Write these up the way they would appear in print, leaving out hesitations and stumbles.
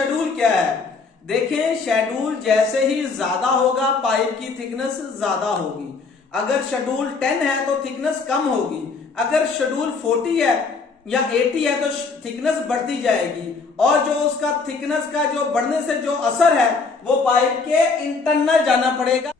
Schedule क्या है? देखें, शेड्यूल जैसे ही ज्यादा होगा पाइप की थिकनेस ज्यादा होगी। अगर शेड्यूल 10 है तो थिकनेस कम होगी। अगर शेड्यूल 40 है या 80 है तो थिकनेस बढ़ती जाएगी। और जो उसका थिकनेस का जो बढ़ने से जो असर है वो पाइप के इंटरनल जाना पड़ेगा।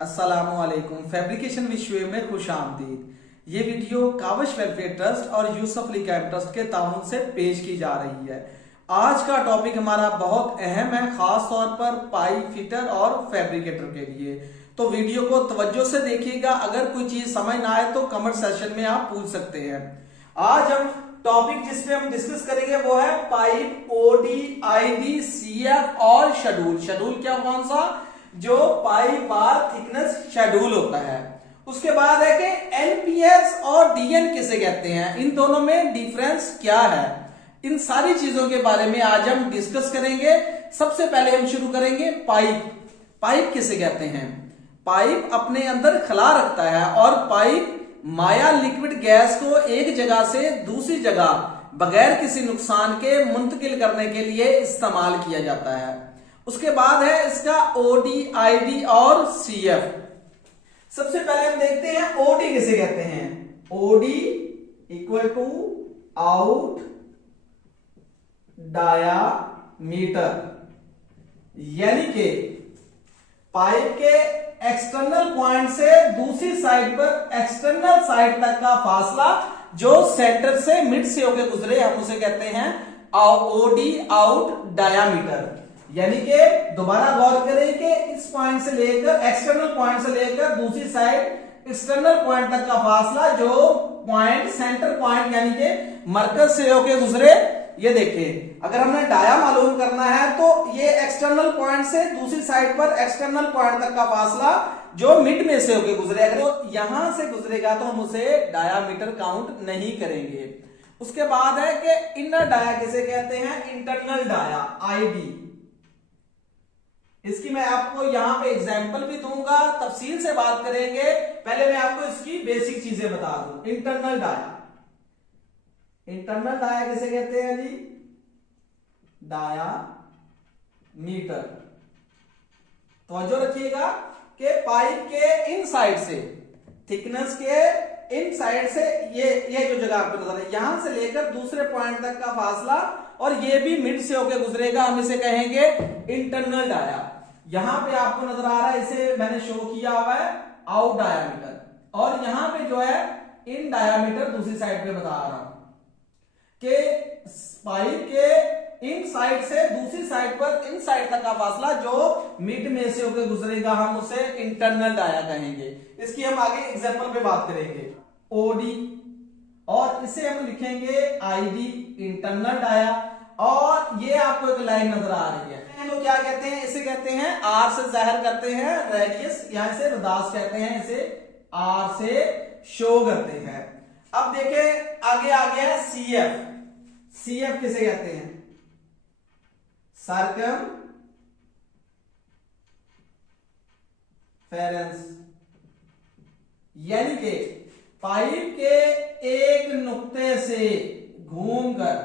अस्सलामुअलैकुम, फैब्रिकेशन विश्व में खुश आमदीद। ये वीडियो कावश वेलफेयर ट्रस्ट और यूसुफ अली कैंप ट्रस्ट के ताउन से पेश की जा रही है। आज का टॉपिक हमारा बहुत अहम है, खास तौर पर पाइप फिटर और फैब्रिकेटर के लिए। तो वीडियो को तवज्जो से देखिएगा। अगर कोई चीज समझ ना आए तो कमेंट सेक्शन में आप पूछ सकते हैं। आज हम टॉपिक जिसपे हम डिस्कस करेंगे वो है पाइप, ओडी, आईडी, सीएफ और शेड्यूल। शेड्यूल क्या, कौन सा? जो पाइप बार थिकनेस शेड्यूल होता है। उसके बाद है कि एनपीएस और डीएन किसे कहते हैं, इन दोनों में डिफरेंस क्या है, इन सारी चीजों के बारे में आज हम डिस्कस करेंगे। सबसे पहले हम शुरू करेंगे पाइप। पाइप किसे कहते हैं? पाइप अपने अंदर खला रखता है और पाइप माया लिक्विड गैस को एक जगह से दूसरी जगह बगैर किसी नुकसान के मुंतकिल करने के लिए इस्तेमाल किया जाता है। उसके बाद है इसका ओडी, आईडी और सीएफ। सबसे पहले हम देखते हैं ओडी किसे कहते हैं। OD equal to out diameter, यानी कि पाइप के एक्सटर्नल पॉइंट से दूसरी साइड पर एक्सटर्नल साइड तक का फासला जो सेंटर से मिड से होकर गुजरे, हम उसे कहते हैं ओडी आउट डायामीटर। यानी कि दोबारा गौर करें कि इस पॉइंट से लेकर एक्सटर्नल पॉइंट से लेकर दूसरी साइड एक्सटर्नल पॉइंट तक का फासला जो पॉइंट सेंटर पॉइंट यानी कि मरकज से होकर गुजरे। ये देखिए, अगर हमने डाया मालूम करना है तो ये एक्सटर्नल पॉइंट से दूसरी साइड पर एक्सटर्नल पॉइंट तक का फासला जो मिड में से होकर गुजरे, अगर तो यहां से गुजरेगा तो हम उसे डायामीटर काउंट नहीं करेंगे। उसके बाद है कि इनर डाया किसे कहते हैं? Internal dia, ID. इसकी मैं आपको यहां पे एग्जाम्पल भी दूंगा, तफसील से बात करेंगे। पहले मैं आपको इसकी बेसिक चीजें बता दूं। इंटरनल डाया, इंटरनल डाया किसे कहते हैं जी? Dia metre. तवज्जो रखिएगा कि पाइप के इन साइड से, थिकनेस के इन साइड से ये जो जगह आपको नजर है, यहां से लेकर दूसरे पॉइंट तक का फासला, और ये भी मिड से होकर गुजरेगा, हम इसे कहेंगे इंटरनल डाया। यहां पे आपको नजर आ रहा है, इसे मैंने शो किया हुआ है आउट डायामीटर, और यहां पे जो है इन डायामीटर दूसरी साइड पे बता रहा हूं कि पाइप के इन साइड से दूसरी साइड पर इन साइड तक का फासला जो मिड में से होकर गुजरेगा, हम उसे इंटरनल डाया कहेंगे। इसकी हम आगे एग्जांपल पे बात करेंगे। ओडी, और इसे हम लिखेंगे आईडी, इंटरनल डाया। और ये आपको एक लाइन नजर आ रही है, तो क्या कहते हैं? इसे कहते हैं आर से जाहिर करते हैं, रेडियस, यहां से रदास कहते हैं, इसे आर से शो करते हैं। अब देखें आगे आ गया सीएफ। सीएफ किसे कहते हैं? सर्कम फेरेंस, यानी कि पाइप के एक नुक्ते से घूमकर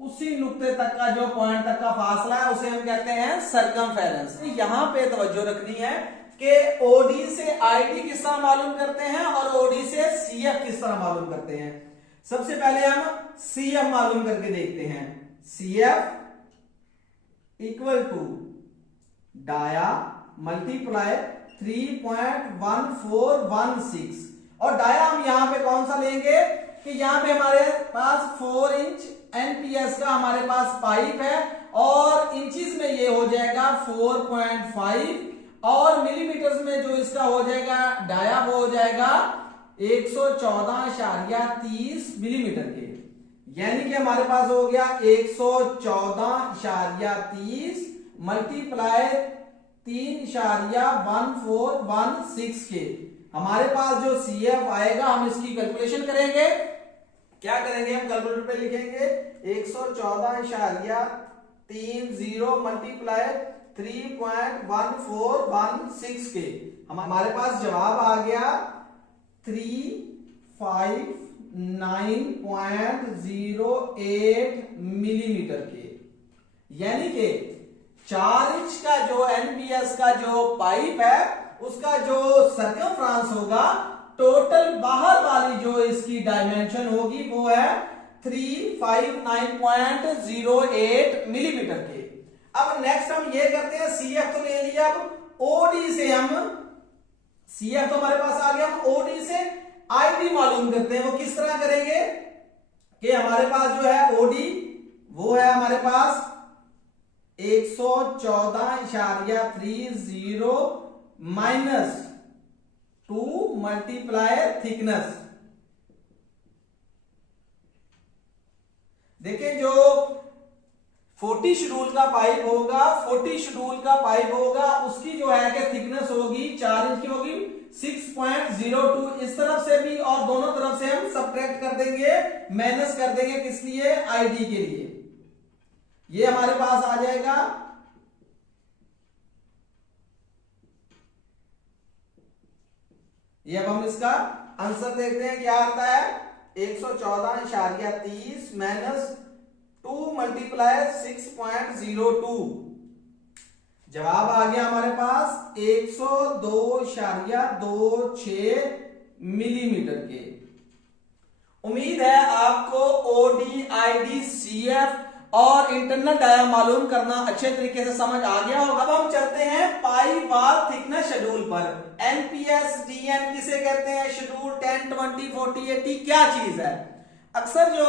उसी नुक्ते तक का जो पॉइंट तक का फासला है उसे हम कहते हैं सर्कमफेरेंस। यहां पे तवज्जो रखनी है कि ओडी से आईडी किस तरह मालूम करते हैं और ओडी से सीएफ किस तरह मालूम करते हैं। सबसे पहले हम सीएफ मालूम करके देखते हैं। CF equal to dia multiply 3.1416, और डाया हम यहां पे कौन सा लेंगे कि यहां पे हमारे पास 4 इंच एनपीएस का हमारे पास पाइप है, और इंचेस में ये हो जाएगा 4.5, और मिलीमीटर्स में जो इसका हो जाएगा डाया वो हो जाएगा 114.30 मिलीमीटर के, यानी कि हमारे पास हो गया 114.30 मल्टीप्लाई 3.1416 के। हमारे पास जो सीएफ आएगा हम इसकी कैलकुलेशन करेंगे। क्या करेंगे? हम कैलकुलेटर पे लिखेंगे 114.30 मल्टीप्लाई 3.1416 के। हमारे पास जवाब आ गया 359 9.08 मिलीमीटर के, यानी कि 4 इंच का जो एनपीएस का जो पाइप है उसका जो सर्कमफ्रेंस होगा, टोटल बाहर वाली जो इसकी डायमेंशन होगी वो है 359.08 मिलीमीटर के। अब नेक्स्ट हम ये करते हैं, सीएफ तो ले लिया, अब ओडी से हम, सीएफ तो हमारे पास आ गया, हम ओडी से आईडी मालूम करते हैं। वो किस तरह करेंगे कि हमारे पास जो है ओडी वो है हमारे पास 114.30 माइनस 2 मल्टीप्लाई थिकनेस। देखिए जो 40 शेड्यूल का पाइप होगा, 40 शेड्यूल का पाइप होगा, उसकी जो है कि थिकनेस होगी 4 इंच की होगी 6.02। इस तरफ से भी और दोनों तरफ से हम सब्ट्रैक्ट कर देंगे, माइनस कर देंगे, किस लिए, आईडी के लिए। ये हमारे पास आ जाएगा ये। अब हम इसका आंसर देखते हैं क्या आता है, 114.30 माइनस 2 मल्टीप्लाई 6.02। जवाब आ गया हमारे पास 102.26 मिलीमीटर के। उम्मीद है आपको ओडी, आईडी, सीएफ और इंटरनल डाया मालूम करना अच्छे तरीके से समझ आ गया होगा। अब हम चलते हैं पाई वाल थिकनेस शेड्यूल पर। एनपीएस, डीएन किसे कहते हैं, शेड्यूल 10, 20, 40, 80 क्या चीज है। अक्सर जो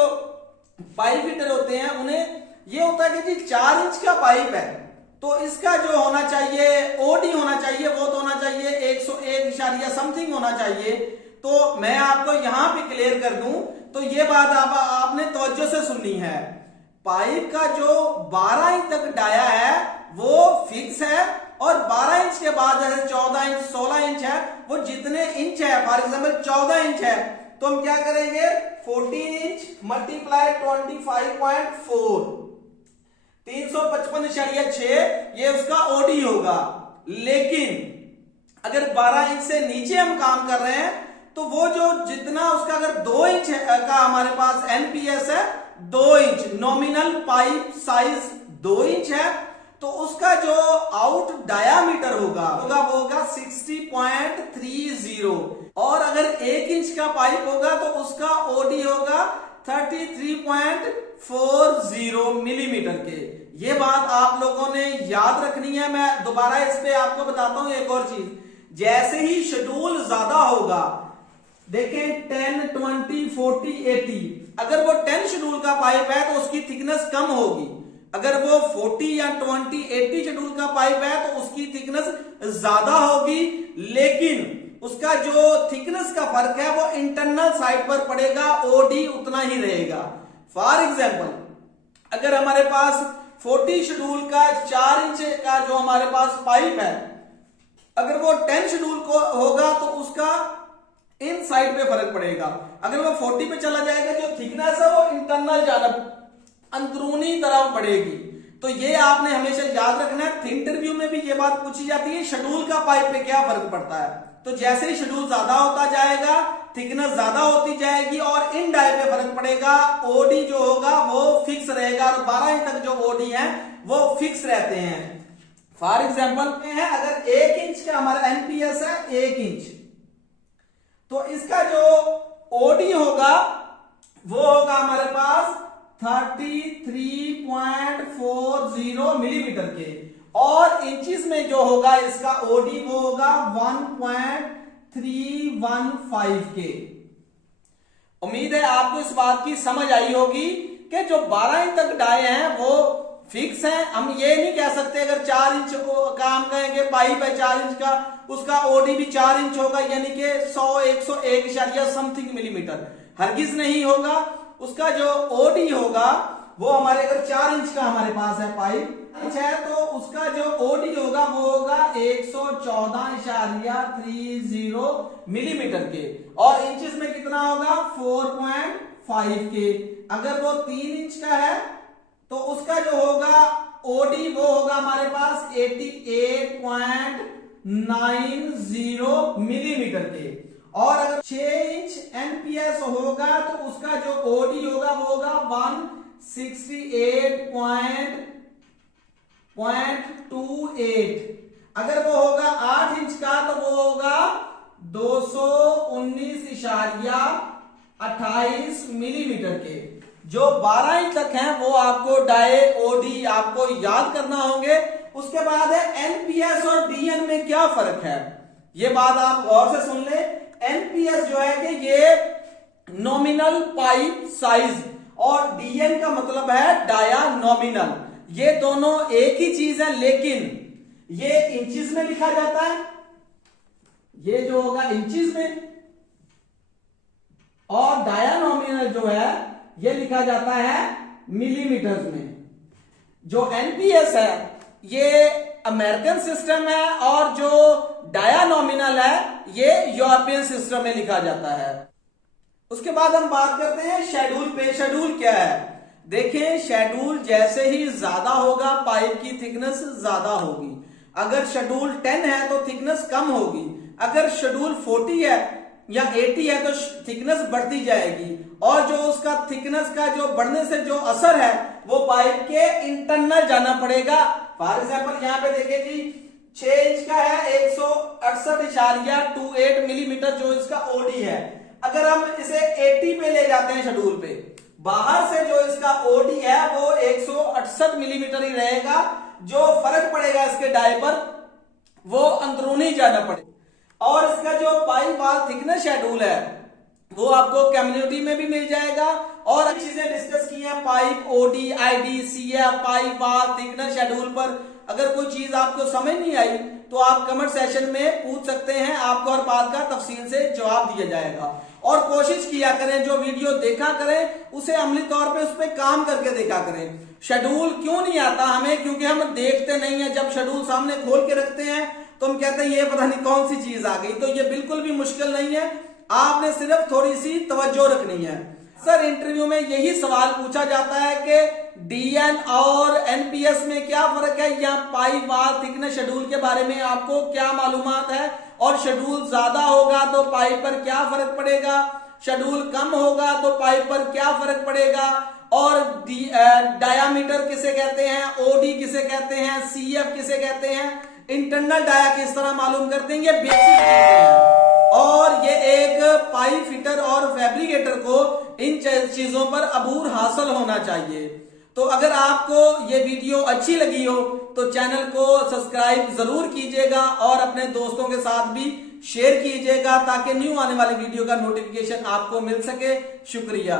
पाइप फिटर होते हैं उन्हें ये होता है कि जी 4 इंच का पाइप है तो इसका जो होना चाहिए ओडी होना चाहिए, वो तो होना चाहिए 101 समथिंग होना चाहिए। तो मैं आपको यहां पे क्लियर कर दूं तो ये बात आपने तवज्जो से सुननी है। पाइप का जो 12 इंच तक डाया है वो फिक्स है और 12 इंच के बाद जैसे 14 इंच, 16 इंच है, वो जितने इंच है, फॉर एग्जाम्पल 14 इंच है तो हम क्या करेंगे 14 इंच मल्टीप्लाई 25.4, 355.6 ये उसका ओडी होगा। लेकिन अगर 12 इंच से नीचे हम काम कर रहे हैं तो वो जो जितना उसका अगर 2 इंच का हमारे पास एनपीएस है, 2 inch nominal pipe size 2 inch है, तो उसका जो आउट डायामीटर होगा वो होगा 60.30। और अगर 1 इंच का पाइप होगा तो उसका ओडी होगा 33.40 मिलीमीटर के। ये बात आप लोगों ने याद रखनी है। मैं दोबारा इस पे आपको बताता हूं एक और चीज, जैसे ही शेड्यूल ज्यादा होगा, देखें 10, 20, 40, 80, अगर वो 10 शेड्यूल का पाइप है तो उसकी थिकनेस कम होगी। अगर वो 40 या 20, 80 शेड्यूल का पाइप है तो उसकी थिकनेस ज्यादा होगी, लेकिन उसका जो थिकनेस का फर्क है वो इंटरनल साइड पर पड़ेगा, ओडी उतना ही रहेगा। फॉर एग्जाम्पल अगर हमारे पास 40 शेड्यूल का 4 इंच का जो हमारे पास पाइप है, अगर वो 10 शेड्यूल को होगा तो उसका इन साइड पे फर्क पड़ेगा। अगर वो 40 पे चला जाएगा, जो थिकनेस है वो इंटरनल ज्यादा अंदरूनी तरफ बढ़ेगी। तो ये आपने हमेशा याद रखना है। इंटरव्यू में भी ये बात पूछी जाती है, शेड्यूल का पाइप पे क्या फर्क पड़ता है। तो जैसे ही शेड्यूल ज्यादा होता जाएगा, थिकनेस ज्यादा होती जाएगी और इन डाई पे फर्क पड़ेगा, ओडी जो होगा वो फिक्स रहेगा और 12 इंच तक जो ओडी है वो फिक्स रहते हैं। फॉर एग्जाम्पल है अगर 1 इंच का हमारा एनपीएस है 1 इंच, तो इसका जो ओडी होगा वो होगा हमारे पास 33.40 मिलीमीटर के, और इंचिस में जो होगा इसका ओडी वो होगा 1.315 के। उम्मीद है आपको इस बात की समझ आई होगी कि जो 12 इंच तक डाए हैं वो फिक्स है। हम ये नहीं कह सकते अगर 4 इंच का हम कहेंगे पाइप है 4 इंच का, उसका ओडी भी 4 इंच होगा, यानी कि 101 समथिंग मिलीमीटर, हरगिज नहीं होगा। उसका जो ओडी होगा वो हमारे अगर 4 इंच का हमारे पास है पाइप है तो उसका जो ओडी होगा वो होगा 114.30 मिलीमीटर के, और इंचेस में कितना होगा 4.5 के। अगर वो 3 इंच का है तो उसका जो होगा ओडी वो होगा हमारे पास 88.90 मिलीमीटर के, और अगर 6 इंच एनपीएस होगा तो उसका जो ओडी होगा वो होगा 168.28। अगर वो होगा 8 इंच का तो वो होगा 219.28 मिलीमीटर के। जो 12 इंच तक हैं वो आपको डाई ओडी आपको याद करना होंगे। उसके बाद है एनपीएस और डीएन में क्या फर्क है, ये बात आप गौर से सुन ले। एनपीएस जो है कि ये नॉमिनल पाइप साइज और डीएन का मतलब है डाया नॉमिनल। ये दोनों एक ही चीज है, लेकिन ये इंचेस में लिखा जाता है, ये जो होगा इंचेस में, और डाया नॉमिनल जो है ये लिखा जाता है मिलीमीटर्स में। जो एनपीएस है ये अमेरिकन सिस्टम है और जो डाया नॉमिनल है ये यूरोपियन सिस्टम में लिखा जाता है। उसके बाद हम बात करते हैं शेड्यूल पे। शेड्यूल क्या है, देखें शेड्यूल जैसे ही ज्यादा होगा पाइप की थिकनेस ज्यादा होगी। अगर शेड्यूल 10 है तो थिकनेस कम होगी। अगर शेड्यूल 40 है या 80 है तो थिकनेस बढ़ती जाएगी। और जो उसका थिकनेस का जो बढ़ने से जो असर है वो पाइप के इंटरनल जाना पड़ेगा। फॉर एग्जाम्पल यहाँ पे देखिए जी 6 इंच का है 168.28 मिलीमीटर जो इसका ओडी है। अगर हम इसे 80 पे ले जाते हैं शेड्यूल पे, बाहर से जो इसका ओडी है वो 168 मिलीमीटर ही रहेगा। जो फर्क पड़ेगा इसके डाई पर वो अंदरूनी जाना पड़ेगा। और इसका जो पाइप वाल थिकनेस शेड्यूल है वो आपको कम्युनिटी में भी मिल जाएगा। और चीजें डिस्कस की हैं pipe OD ID CF pipe wall thickness schedule पर। अगर कोई चीज आपको समझ नहीं आई तो आप कमेंट सेशन में पूछ सकते हैं, आपको हर बात का तफसील से जवाब दिया जाएगा। और कोशिश किया करें जो वीडियो देखा करें उसे अमली तौर पे उस पर काम करके देखा करें। शेड्यूल क्यों नहीं आता हमें, क्योंकि हम देखते नहीं है। जब शेड्यूल सामने खोल के रखते हैं तो हम कहते हैं ये पता नहीं कौन सी चीज आ गई। तो ये बिल्कुल भी मुश्किल नहीं है, आपने सिर्फ थोड़ी सी तवज्जो रखनी है। सर इंटरव्यू में यही सवाल पूछा जाता है कि डीएन और एनपीएस में क्या फर्क है, या पाइप वाल थिकनेस शेड्यूल के बारे में आपको क्या मालूमात है, और शेड्यूल ज्यादा होगा तो पाइप पर क्या फर्क पड़ेगा, शेड्यूल कम होगा तो पाइप पर क्या फर्क पड़ेगा, और डायामीटर किसे कहते हैं, ओडी किसे कहते हैं, सीएफ किसे कहते हैं, इंटरनल डाया किस तरह मालूम करते हैं, ये बेसिक चीजें हैं। और ये एक पाइप फिटर और फैब्रिकेटर को इन चीजों पर अबूर हासिल होना चाहिए। तो अगर आपको ये वीडियो अच्छी लगी हो तो चैनल को सब्सक्राइब जरूर कीजिएगा और अपने दोस्तों के साथ भी शेयर कीजिएगा ताकि न्यू आने वाली वीडियो का नोटिफिकेशन आपको मिल सके। शुक्रिया।